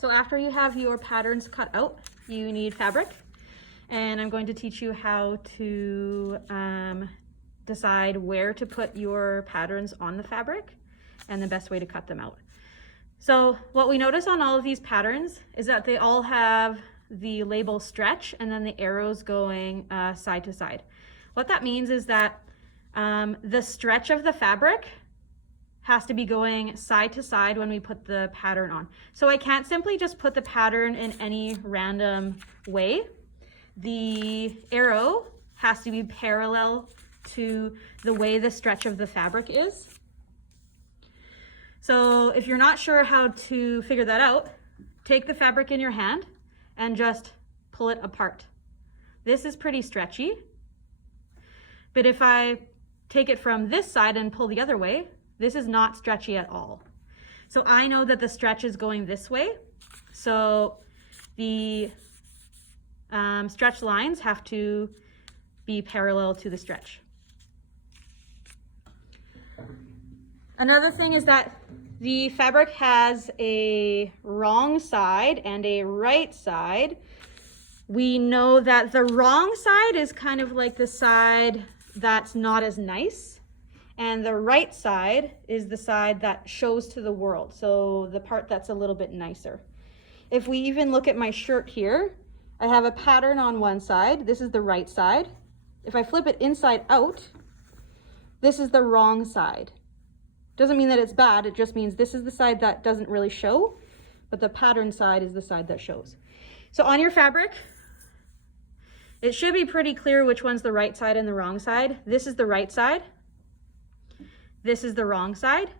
So after you have your patterns cut out, you need fabric, and I'm going to teach you how to decide where to put your patterns on the fabric and the best way to cut them out. So what we notice on all of these patterns is that they all have the label stretch and then the arrows going side to side. What that means is that the stretch of the fabric has to be going side to side when we put the pattern on. So I can't simply just put the pattern in any random way. The arrow has to be parallel to the way the stretch of the fabric is. So if you're not sure how to figure that out, take the fabric in your hand and just pull it apart. This is pretty stretchy, but if I take it from this side and pull the other way, this is not stretchy at all. So I know that the stretch is going this way. So the stretch lines have to be parallel to the stretch. Another thing is that the fabric has a wrong side and a right side. We know that the wrong side is kind of like the side that's not as nice, and the right side is the side that shows to the world, so the part that's a little bit nicer. If we even look at my shirt here, I have a pattern on one side. This is the right side. If I flip it inside out, this is the wrong side. Doesn't mean that it's bad, it just means this is the side that doesn't really show, but the pattern side is the side that shows. So on your fabric, it should be pretty clear which one's the right side and the wrong side. This is the right side. This is the wrong side.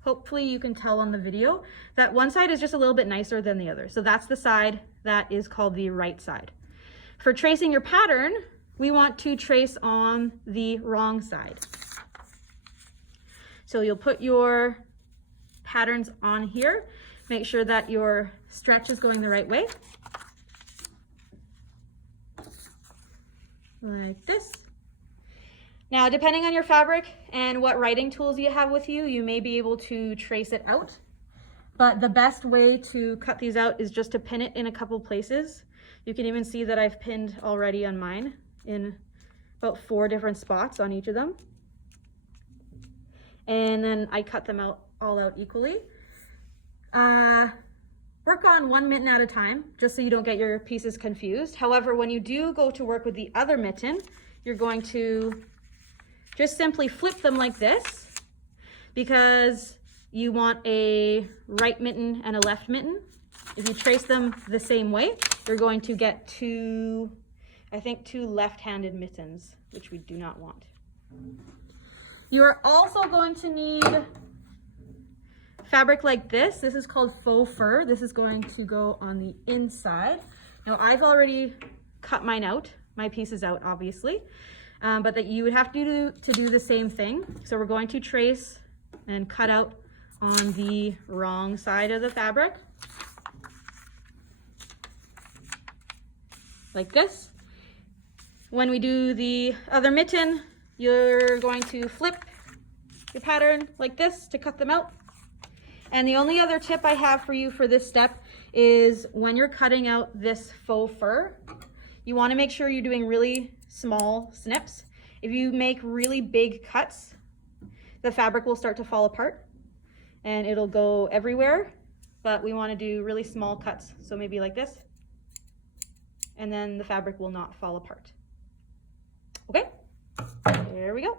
Hopefully you can tell on the video that one side is just a little bit nicer than the other. So that's the side that is called the right side. For tracing your pattern, we want to trace on the wrong side. So you'll put your patterns on here. Make sure that your stretch is going the right way. Like this. Now, depending on your fabric and what writing tools you have with you, you may be able to trace it out. But the best way to cut these out is just to pin it in a couple places. You can even see that I've pinned already on mine in about 4 different spots on each of them. And then I cut them out all out equally. Work on one mitten at a time, just so you don't get your pieces confused. However, when you do go to work with the other mitten, you're going to just simply flip them like this, because you want a right mitten and a left mitten. If you trace them the same way, you're going to get two left-handed mittens, which we do not want. You are also going to need fabric like this. This is called faux fur. This is going to go on the inside. Now I've already cut mine out, my pieces out obviously, but that you would have to do the same thing. So we're going to trace and cut out on the wrong side of the fabric, like this. When we do the other mitten, you're going to flip your pattern like this to cut them out. And the only other tip I have for you for this step is when you're cutting out this faux fur, you want to make sure you're doing really small snips. If you make really big cuts, the fabric will start to fall apart and it'll go everywhere, but we want to do really small cuts. So maybe like this, and then the fabric will not fall apart. Okay? There we go.